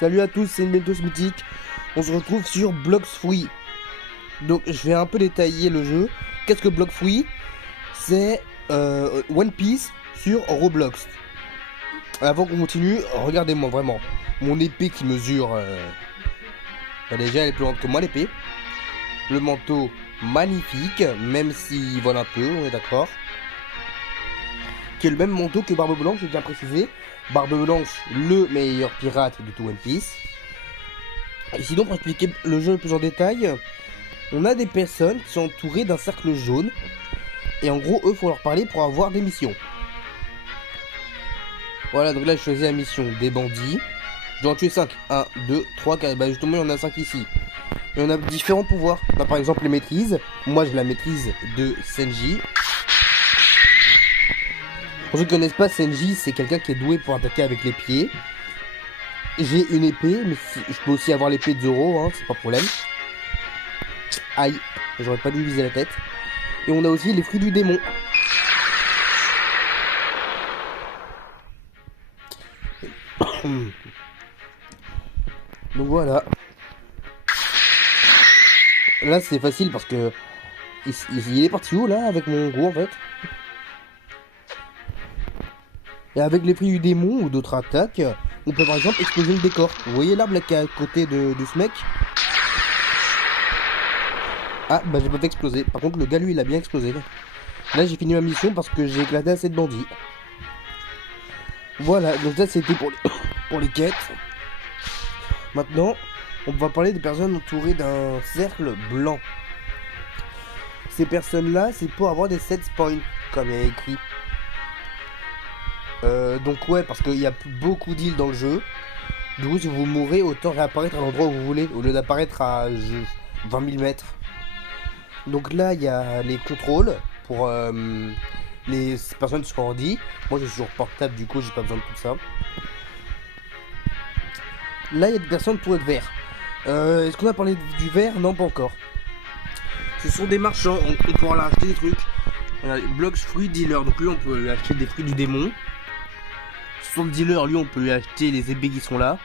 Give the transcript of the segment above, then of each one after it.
Salut à tous, c'est Mentos Mythique. On se retrouve sur Blox Fruit. Donc je vais un peu détailler le jeu. Qu'est-ce que Blox Fruit? C'est One Piece sur Roblox. Avant qu'on continue, regardez-moi vraiment. Mon épée qui mesure... bah déjà elle est plus grande que moi l'épée. Le manteau magnifique, même s'il vole un peu, on est d'accord. Qui est le même manteau que Barbe Blanche, j'ai bien précisé. Barbe Blanche, le meilleur pirate de tout One Piece. Et sinon, pour expliquer le jeu plus en détail, on a des personnes qui sont entourées d'un cercle jaune. Et en gros, eux, faut leur parler pour avoir des missions. Voilà, donc là, je choisis la mission des bandits. Je dois en tuer 5. 1, 2, 3, 4. Bah, justement, il y en a 5 ici. Et on a différents pouvoirs. Bah, par exemple, les maîtrises. Moi, j'ai la maîtrise de Senji. Pour ceux qui ne connaissent pas, Senji, c'est quelqu'un qui est doué pour attaquer avec les pieds. J'ai une épée, mais je peux aussi avoir l'épée de Zoro, hein, c'est pas problème. Aïe, j'aurais pas dû viser la tête. Et on a aussi les fruits du démon. Donc voilà. Là c'est facile parce que il est parti où là avec mon gros en fait. Et avec les fruits du démon ou d'autres attaques, on peut par exemple exploser le décor. Vous voyez l'arbre qui est à côté de ce mec? Ah bah j'ai pas fait exploser. Par contre le gars lui il a bien explosé. Là j'ai fini ma mission parce que j'ai éclaté assez de bandits. Voilà, donc ça c'était pour les quêtes. Maintenant, on va parler des personnes entourées d'un cercle blanc. Ces personnes-là, c'est pour avoir des set points, comme il y a écrit. Donc ouais, parce qu'il y a beaucoup d'îles dans le jeu. Du coup, si vous mourrez, autant réapparaître à l'endroit où vous voulez, au lieu d'apparaître à 20 000 mètres. Donc là, il y a les contrôles pour les personnes sur ordi. Moi, je suis sur portable, du coup, j'ai pas besoin de tout ça. Là, il y a des personnes pour être vert. Est-ce qu'on a parlé du vert? Non, pas encore. Ce sont des marchands, on peut pouvoir leur acheter des trucs. On a Blox Fruit Dealer, donc lui, on peut lui acheter des fruits du démon. Sur le dealer, lui, on peut lui acheter les épées qui sont là.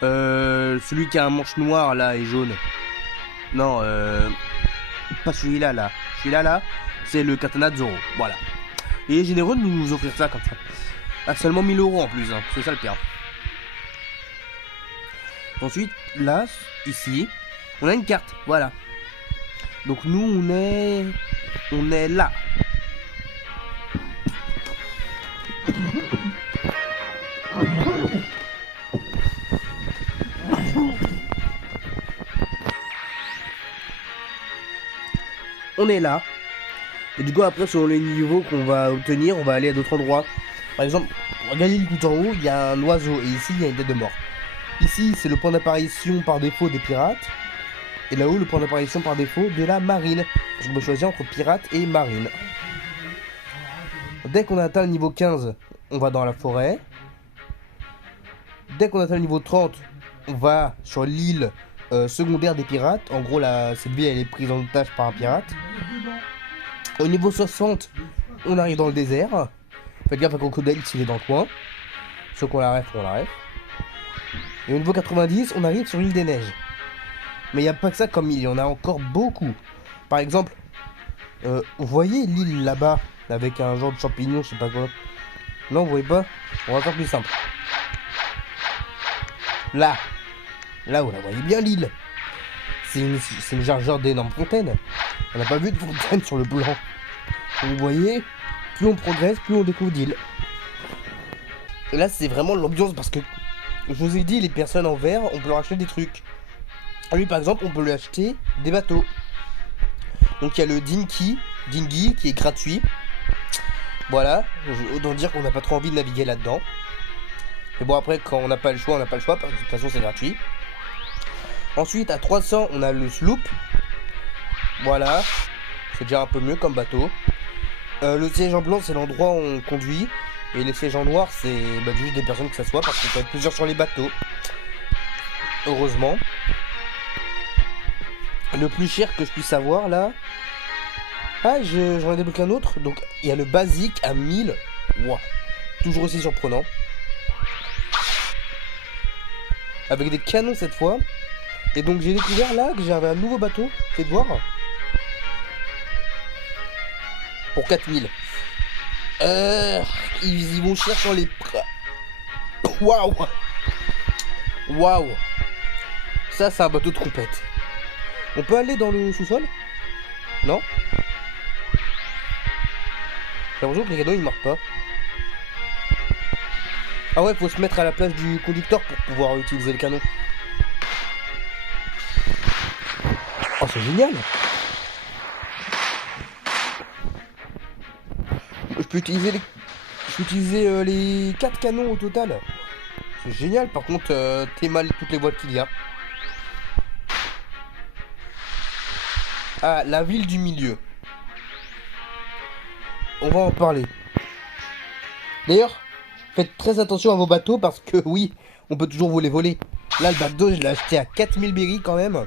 Celui qui a un manche noir, là, et jaune. Non, pas celui-là, là. Celui-là, là, c'est le katana de Zoro. Voilà. Et il est généreux de nous offrir ça comme ça. À seulement 1000 € en plus, hein. C'est ça le pire. Ensuite, là, ici, on a une carte, voilà. Donc nous, on est là. On est là. Et du coup, après, selon les niveaux qu'on va obtenir, on va aller à d'autres endroits. Par exemple, regardez tout en haut, il y a un oiseau. Et ici, il y a une tête de mort. Ici, c'est le point d'apparition par défaut des pirates. Et là-haut, le point d'apparition par défaut de la marine. Donc, on peut choisir entre pirate et marine. Dès qu'on a atteint le niveau 15, on va dans la forêt. Dès qu'on atteint le niveau 30, on va sur l'île secondaire des pirates. En gros, cette ville, elle est prise en otage par un pirate. Au niveau 60, on arrive dans le désert. Faites gaffe à Crocodile s'il est dans le coin. Ceux qu'on la ref, on la ref. Et au niveau 90, on arrive sur l'île des neiges. Mais il n'y a pas que ça comme île, il y en a encore beaucoup. Par exemple, vous voyez l'île là-bas, avec un genre de champignon, je sais pas quoi. Non, vous voyez pas? On va faire plus simple. Là, vous la voyez bien l'île. C'est une genre d'énorme fontaine. On n'a pas vu de fontaine sur le plan. Vous voyez, plus on progresse, plus on découvre d'îles. Et là, c'est vraiment l'ambiance parce que, je vous ai dit, les personnes en vert, on peut leur acheter des trucs. Lui, par exemple, on peut lui acheter des bateaux. Donc, il y a le Dingy qui est gratuit. Voilà, autant dire qu'on n'a pas trop envie de naviguer là-dedans. Mais bon, après, quand on n'a pas le choix, on n'a pas le choix, parce que de toute façon, c'est gratuit. Ensuite, à 300, on a le sloop. Voilà, c'est déjà un peu mieux comme bateau. Le siège en blanc, c'est l'endroit où on conduit. Et les sièges en noir, c'est juste des personnes qui s'assoient, parce qu'on peut être plusieurs sur les bateaux. Heureusement. Le plus cher que je puisse avoir, là... Ah, j'en ai débloqué un autre. Donc, il y a le basique à 1000. Wow. Toujours aussi surprenant. avec des canons cette fois. Et donc j'ai découvert là que j'avais un nouveau bateau, faites voir. Pour 4000. Ils vont chercher les... Waouh. Waouh. Ça c'est un bateau de compète. On peut aller dans le sous-sol? Non? J'ai l'impression que les canons ils marquent pas. Ah ouais, faut se mettre à la place du conducteur pour pouvoir utiliser le canon. Oh, c'est génial! Je peux utiliser les 4 canons au total. C'est génial, par contre, t'es mal toutes les voiles qu'il y a. Ah, la ville du milieu. On va en parler. D'ailleurs, faites très attention à vos bateaux parce que oui, on peut toujours vous les voler. Là, le bateau, je l'ai acheté à 4000 berries quand même.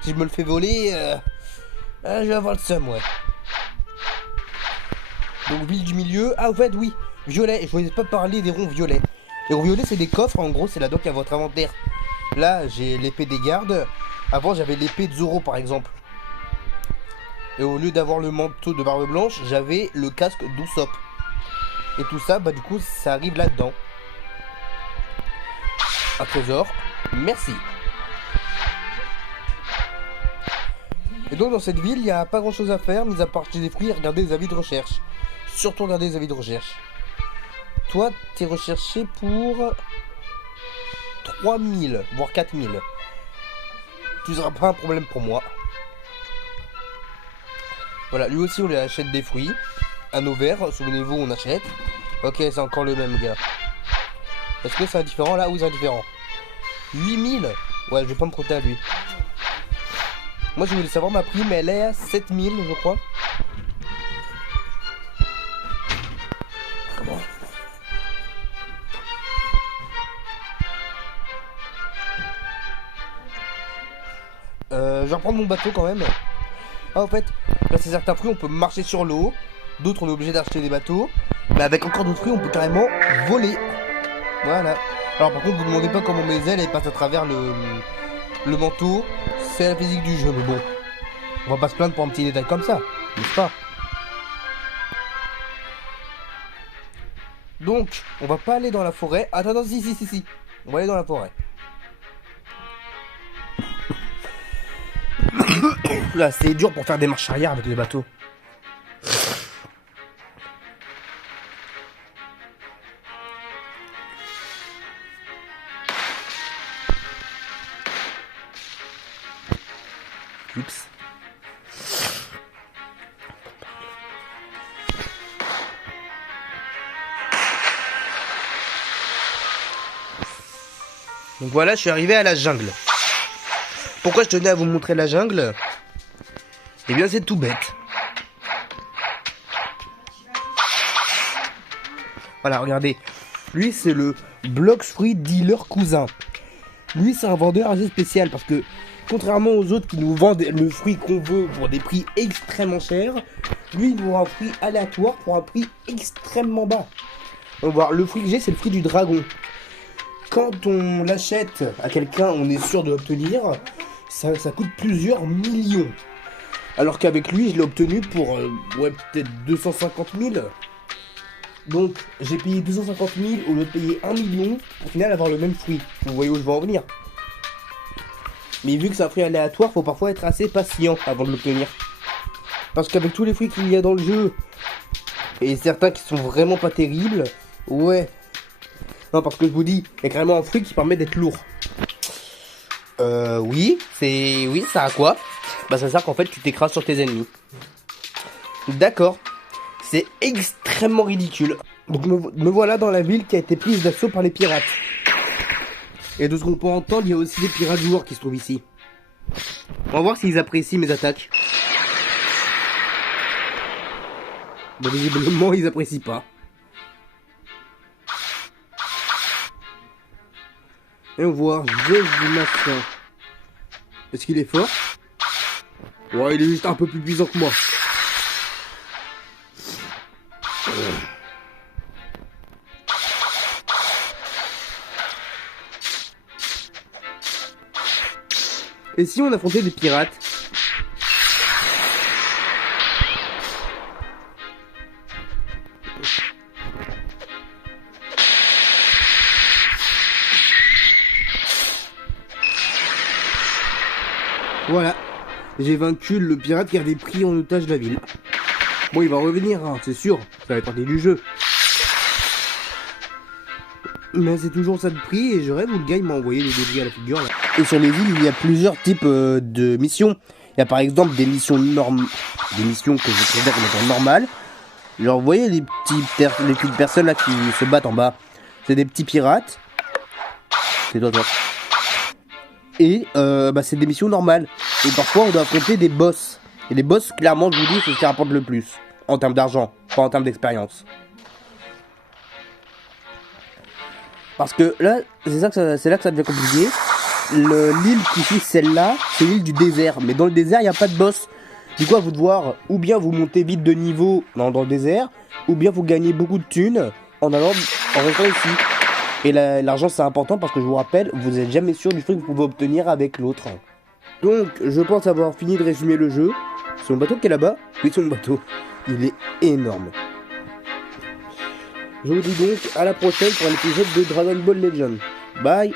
Si je me le fais voler, je vais avoir le seum, ouais. Donc, ville du milieu. Ah, en fait, oui, violet. Je voulais pas parler des ronds violets. Les ronds violets, c'est des coffres. En gros, c'est là-dedans qu'il y a votre inventaire. Là, j'ai l'épée des gardes. Avant, j'avais l'épée de Zoro, par exemple. Et au lieu d'avoir le manteau de Barbe Blanche, j'avais le casque d'Usopp. Et tout ça, bah du coup, ça arrive là-dedans. Un trésor. Merci. Et donc dans cette ville, il n'y a pas grand-chose à faire, mis à part acheter des fruits et regarder les avis de recherche. Surtout regarder les avis de recherche. Toi, t'es recherché pour 3000, voire 4000. Tu seras pas un problème pour moi. Voilà, lui aussi on lui achète des fruits. À nos verres, souvenez-vous, on achète. Ok, c'est encore le même gars. Est-ce que c'est indifférent là? Oui, c'est indifférent. 8000. Ouais, je vais pas me compter à lui. Moi, je voulais savoir ma prime, elle est à 7000, je crois. Comment? Je vais reprendre mon bateau quand même. Ah, en fait, là, c'est certains fruits, on peut marcher sur l'eau. D'autres, on est obligé d'acheter des bateaux. Mais avec encore d'autres fruits, on peut carrément voler. Voilà. Alors, par contre, vous ne demandez pas comment mes ailes elles passent à travers le manteau. C'est la physique du jeu, mais bon. On va pas se plaindre pour un petit détail comme ça, n'est-ce pas? Donc, on va pas aller dans la forêt. Attends, si. On va aller dans la forêt. Là, c'est dur pour faire des marches arrière avec les bateaux. Oups. Donc voilà, je suis arrivé à la jungle. Pourquoi je tenais à vous montrer la jungle? Eh bien, c'est tout bête. Voilà, regardez. Lui, c'est le Blox Fruit Dealer cousin. Lui, c'est un vendeur assez spécial parce que, contrairement aux autres qui nous vendent le fruit qu'on veut pour des prix extrêmement chers, lui, il nous vend un fruit aléatoire pour un prix extrêmement bas. On va voir, le fruit que j'ai, c'est le fruit du dragon. Quand on l'achète à quelqu'un, on est sûr de l'obtenir. Ça coûte plusieurs millions. Alors qu'avec lui, je l'ai obtenu pour ouais, peut-être 250 000. Donc, j'ai payé 250 000 au lieu de payer 1 million pour au final avoir le même fruit. Vous voyez où je veux en venir. Mais vu que c'est un fruit aléatoire, faut parfois être assez patient avant de l'obtenir. Parce qu'avec tous les fruits qu'il y a dans le jeu, et certains qui sont vraiment pas terribles, ouais. Non, parce que je vous dis, il y a carrément un fruit qui permet d'être lourd. Oui, ça a quoi? Bah ça sert qu'en fait tu t'écrases sur tes ennemis. D'accord. C'est extrêmement ridicule. Donc me voilà dans la ville qui a été prise d'assaut par les pirates. Et de ce qu'on peut entendre, il y a aussi des pirates joueurs qui se trouvent ici. On va voir s'ils apprécient mes attaques. Bah visiblement ils apprécient pas. Et on voit Zeus du Machin. Est-ce qu'il est fort? Ouais, il est juste un peu plus puissant que moi. Et si on affrontait des pirates? Voilà, j'ai vaincu le pirate qui avait pris en otage la ville. Bon, il va revenir, hein, c'est sûr, ça va être partie du jeu. Mais c'est toujours ça de prix et je rêve où le gars il m'a envoyé des dégâts à la figure là. Et sur les villes, il y a plusieurs types de missions. Il y a par exemple des missions des missions que je considère comme étant normales. Genre, vous voyez les petites personnes là qui se battent en bas. C'est des petits pirates. C'est toi. Et c'est des missions normales. Et parfois on doit affronter des boss. Et les boss, clairement, je vous dis, c'est ce qui rapporte le plus. En termes d'argent, pas en termes d'expérience. Parce que là, c'est là que ça devient compliqué. L'île qui fixe celle-là, c'est l'île du désert. Mais dans le désert, il n'y a pas de boss. Du coup, à vous devoir, ou bien vous montez vite de niveau dans le désert, ou bien vous gagnez beaucoup de thunes en restant ici. Et l'argent, c'est important parce que je vous rappelle, vous n'êtes jamais sûr du truc que vous pouvez obtenir avec l'autre. Donc, je pense avoir fini de résumer le jeu. C'est mon bateau qui est là-bas. Oui, c'est mon bateau. Il est énorme. Je vous dis donc à la prochaine pour un épisode de Dragon Ball Legend. Bye.